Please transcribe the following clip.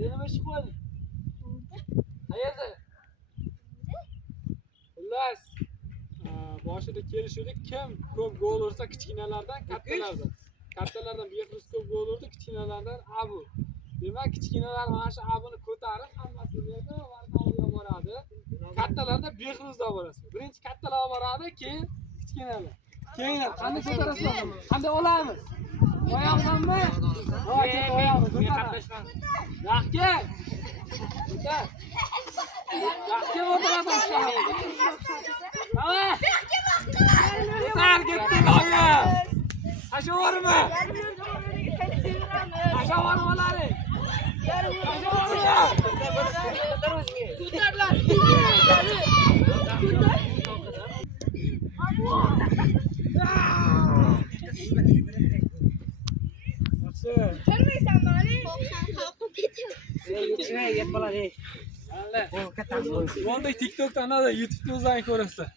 Nima ish qilyapsan? Qayerda? Xullas, boshida kelishuvdik, kim ko'p gol ursa kichkinalardan, kattalardan. Kattalardan Behruz ko'p gol urdi, kichkinalardan Abu. Demak, kichkinalar mana shu Abuni ko'tarib, hammasini berdi, varqaga boradi. Kattalarda Behruzda borasiz. Birinchi kattalar boradi, keyin kichkinalar. Keyin qanday ko'tarasizlar? Qanday olamiz? Oyoqdanmi? Ha, ket oyog'imiz. Men qatnashman. Yaxshi. Ko'tar. Yaxshi o'tiradi shunaqa. Tamam. Ko'tar ketdi qo'ya. Ashavormi? Ashavormi olaring? Ko'tarlar. Ko'rmaysan mani? Bo'ldi, TikTokdan, YouTube'dan o'zlaring ko'rasizlar.